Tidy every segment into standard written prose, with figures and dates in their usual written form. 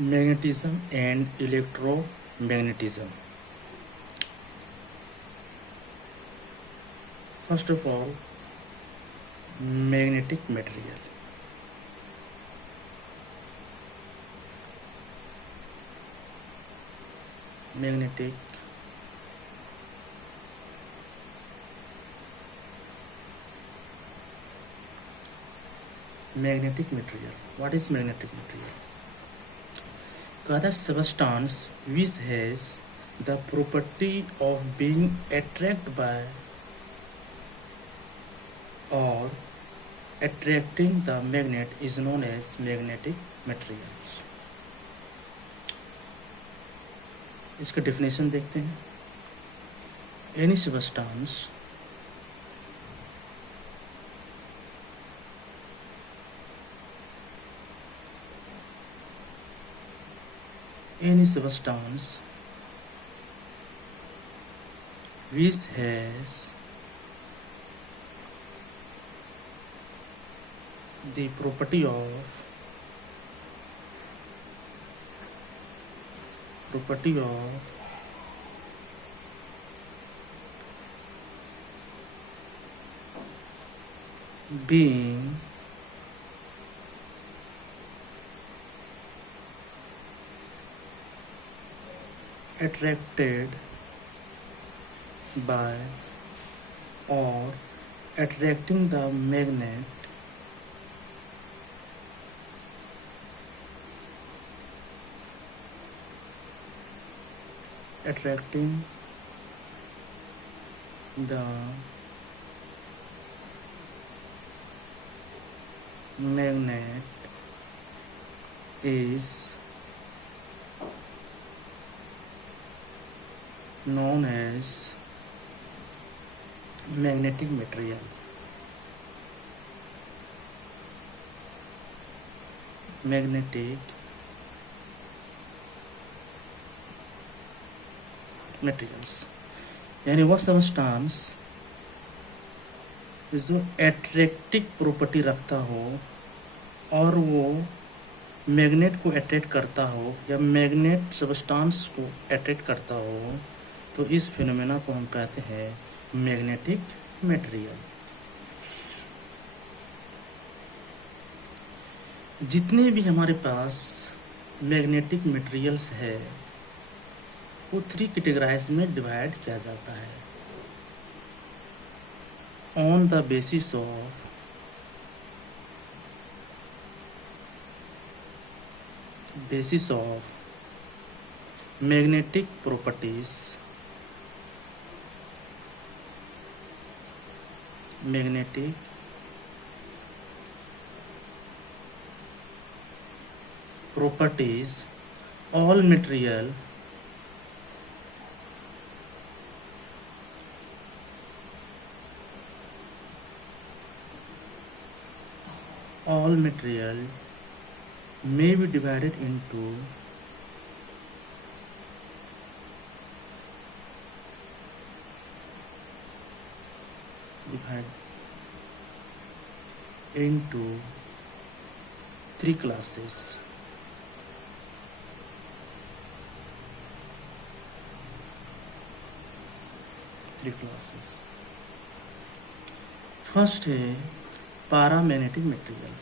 Magnetism and electromagnetism. First of all, magnetic material. Magnetic material. What is magnetic material? The substance which has the property of being attracted by or attracting the magnet is known as magnetic material. इसका डेफिनेशन देखते हैं. Any substance which has the property of being attracted by or attracting the magnet is known as magnetic material. Magnetic materials यानी वह सब्सटेंस जो attractive property रखता हो और वो मैग्नेट को अट्रैक्ट करता हो या मैग्नेट सब्सटेंस को अट्रैक्ट करता हो, तो इस फिनोमेना को हम कहते हैं मैग्नेटिक मटेरियल. जितने भी हमारे पास मैग्नेटिक मटेरियल्स है वो 3 कैटेगराइज में डिवाइड किया जाता है. On the basis of magnetic properties, all material may be divided into three classes. First है पैरामैग्नेटिक मटेरियल.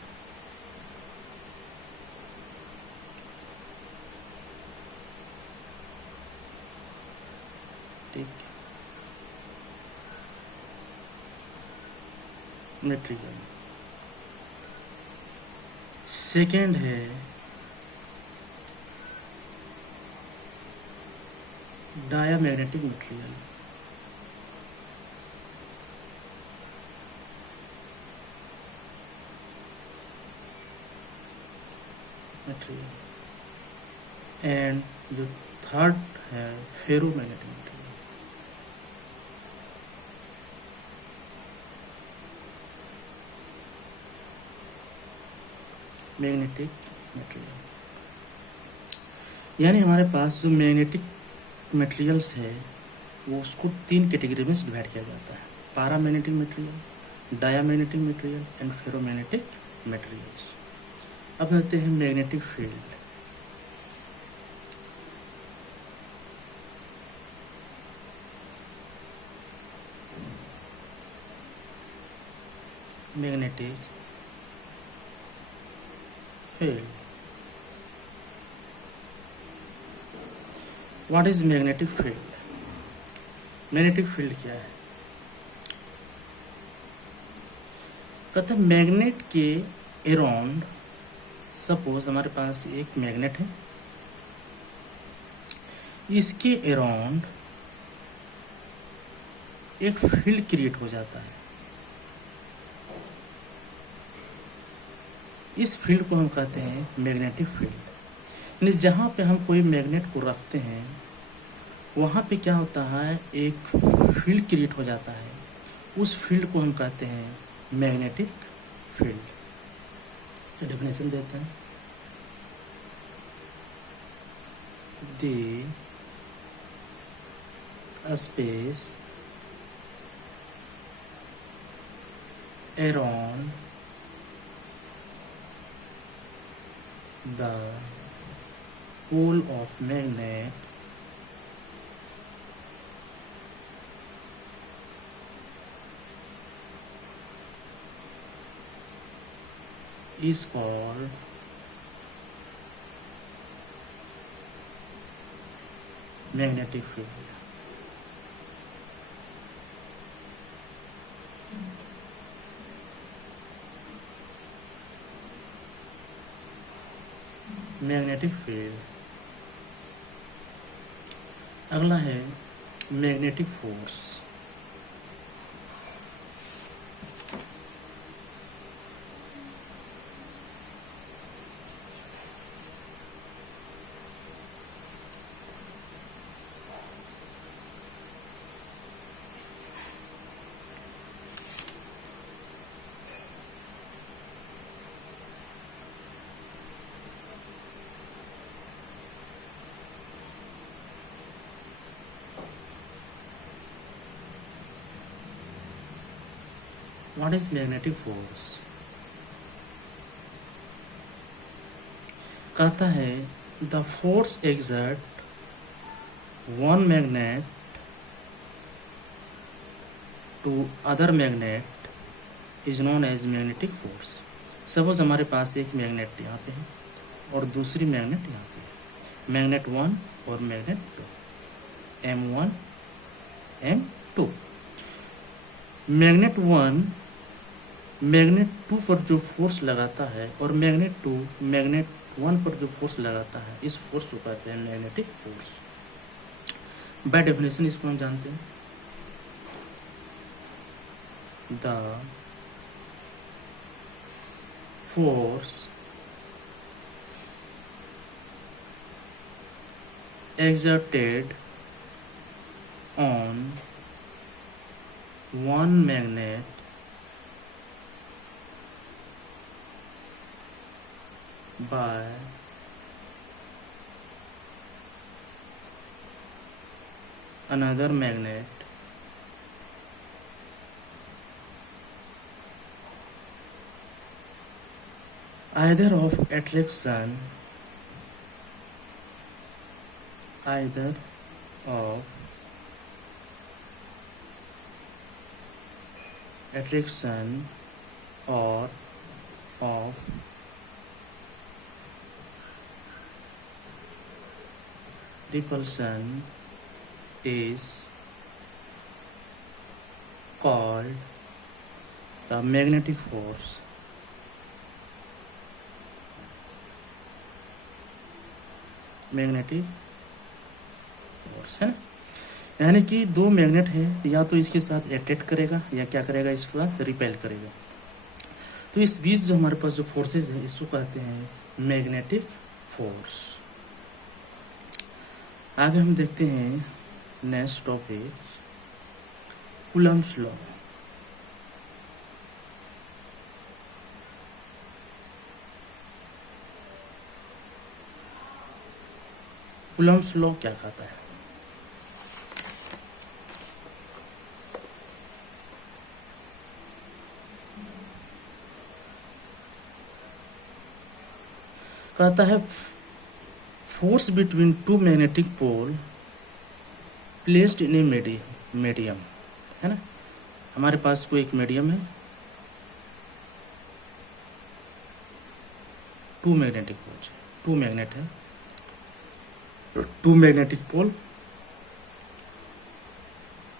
मटेरियल. सेकेंड है डायामैग्नेटिक मटेरियल. एंड जो थर्ड है फेरोमैग्नेटिक मटेरियल. मैग्नेटिक मटेरियल यानी हमारे पास जो मैग्नेटिक मटेरियल्स है वो उसको 3 कैटेगरी में डिवाइड किया जाता है. Paramagnetic material, diamagnetic material and ferromagnetic materials. अब देखते हैं magnetic field. Magnetic field. What is magnetic field? Magnetic field क्या है? कहते हैं मैग्नेट के अराउंड, सपोज हमारे पास एक मैग्नेट है, इसके अराउंड एक फील्ड क्रिएट हो जाता है। इस फील्ड को हम कहते हैं मैग्नेटिक फील्ड। यानी जहाँ पे हम कोई मैग्नेट को रखते हैं वहाँ पे क्या होता है, एक फील्ड क्रिएट हो जाता है। उस फील्ड को हम कहते हैं मैग्नेटिक फील्ड। डेफिनेशन देते हैं, the space around the pole of magnet is called magnetic field. Magnetic field. अगला है magnetic force. What is magnetic force? कहता है the force exert one magnet to other magnet is known as magnetic force. Suppose हमारे पास एक मैग्नेट यहाँ पे है और दूसरी मैग्नेट यहाँ पे है, मैग्नेट 1 और मैग्नेट 2, M1 M2। मैग्नेट 1 मैग्नेट 2 पर जो फोर्स लगाता है और मैग्नेट 2 मैग्नेट 1 पर जो फोर्स लगाता है, इस फोर्स को कहते हैं मैग्नेटिक फोर्स। बाय डेफिनेशन इसको हम जानते हैं, the force exerted on one magnet by another magnet either of attraction or of repulsion is called the magnetic force. Magnetic force है ना, यानी कि दो मैग्नेट है, या तो इसके साथ अट्रैक्ट करेगा या क्या करेगा, इसके साथ रिपेल करेगा। तो इस बीच जो हमारे पास जो फोर्सेज है इसको कहते हैं मैग्नेटिक फोर्स। आगे हम देखते हैं next topic, Coulomb's law. Coulomb's law क्या कहता है? कहता है force between two magnetic pole placed in a medium, है ना। हमारे पास कोई एक मीडियम है two magnetic poles, two magnet है, टू मैग्नेटिक पोल।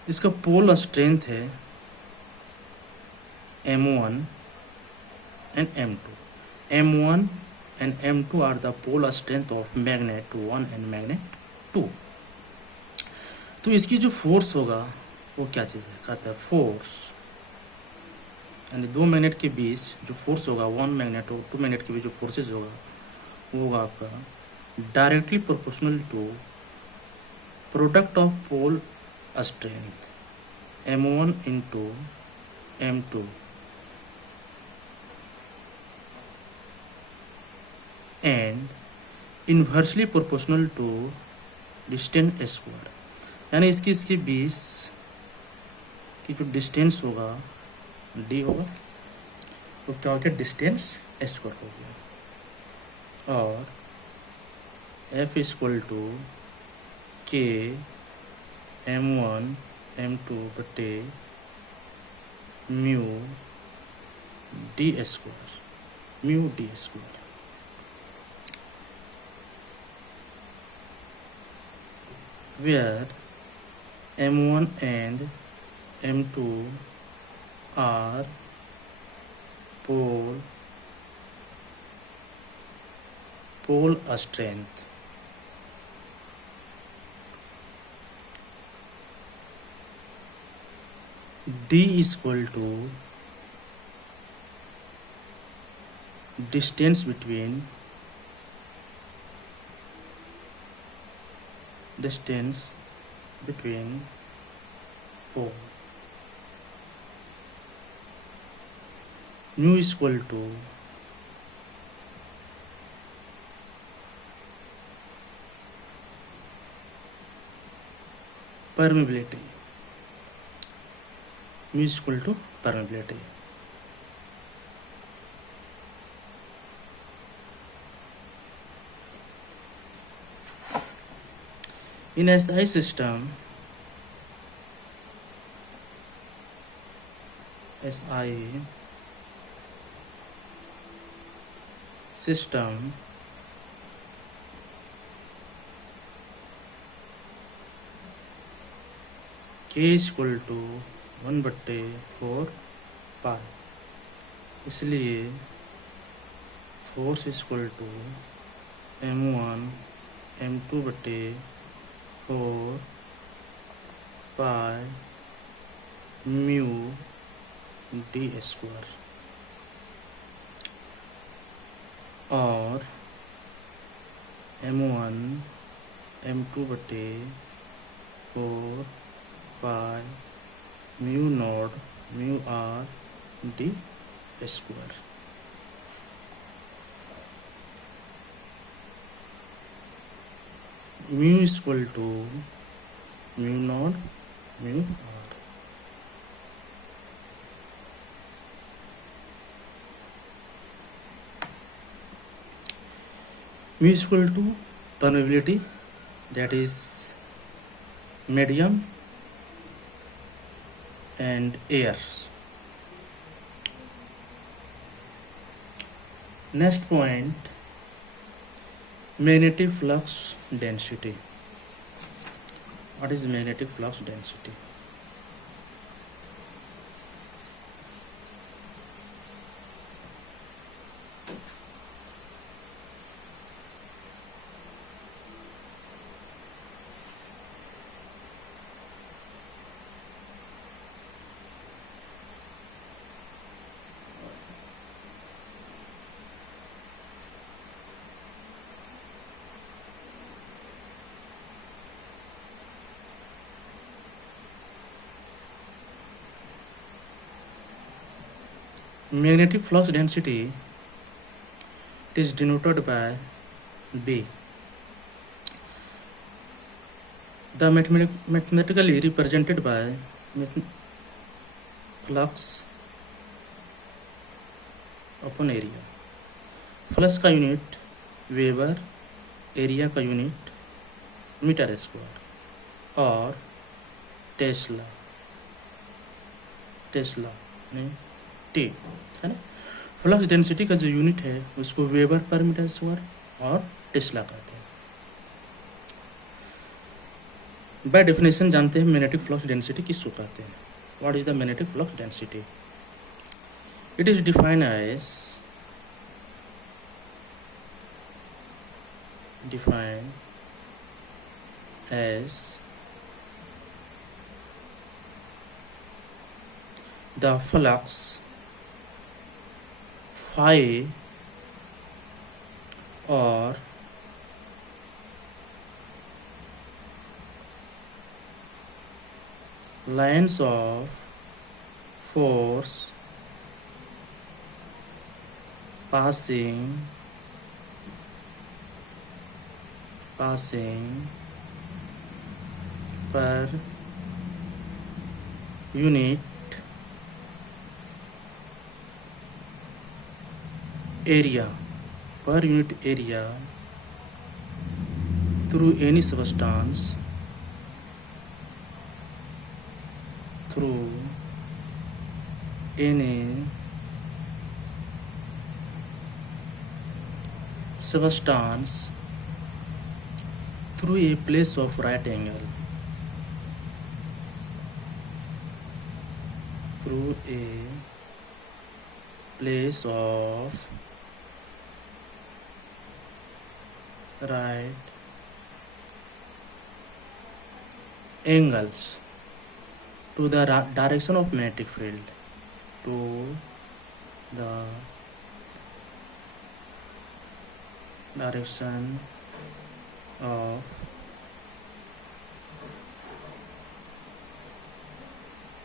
इसका पोल स्ट्रेंथ है M1 and M2. M1 and M2 are the pole strength of magnet 1 and magnet 2. तो इसकी जो फोर्स होगा वो क्या चीज़ है, कहते हैं फोर्स, यानी दो मैग्नेट के बीच जो फोर्स होगा, वन मैग्नेट और टू मैग्नेट के बीच जो फोर्सेस होगा वो होगा आपका directly proportional to product of pole strength M1 into M2 and inversely proportional to distance square, यानी इसके बीच की जो डिस्टेंस होगा d होगा तो क्या हो गया, डिस्टेंस स्क्वायर हो गया। और F equal to K M1 M2 बटे mu D square, mu D square. Where M1 and M2 are pole strength, D is equal to distance between pole, mu is equal to permeability, mu is equal to permeability। In SI system, K is equal to 1/4 पाई, इसलिए force equal to M1 M2 बटे 4 pi mu D square. और M1 M2 बटे 4 pi mu naught mu r d square. Mu equal to mu naught mu r. Mu equal to permeability, that is medium and air। Next point, magnetic flux density। What is magnetic flux density? Magnetic flux density, it is denoted by B. The mathematically represented by flux upon area। Flux का unit weber, area का unit metre square और टेस्ला ने टी है ना। Flux density का जो यूनिट है उसको वेबर पर मीटर स्क्वायर और टेस्ला कहते हैं। बाय डेफिनेशन जानते हैं मैग्नेटिक फ्लक्स डेंसिटी किसको कहते हैं। What is the magnetic flux density? It is defined as the flux phi or lines of force passing per unit area through any substance through a place of right angle, through a place of right angles to the direction of magnetic field, to the direction of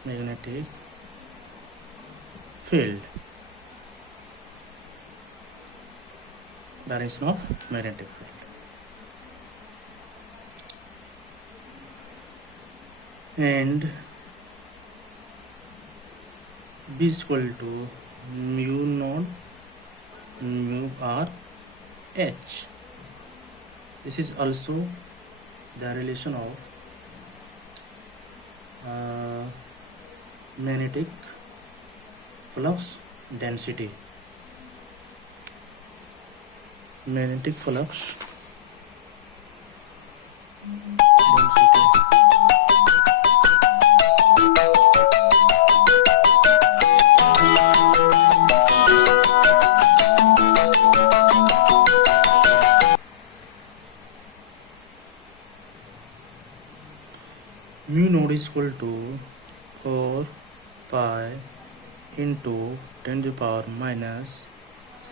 magnetic field, direction of magnetic field. And B is equal to mu naught mu r h. This is also the relation of magnetic flux density. Magnetic flux density. Mu naught is equal to 4 pi into 10 to the power minus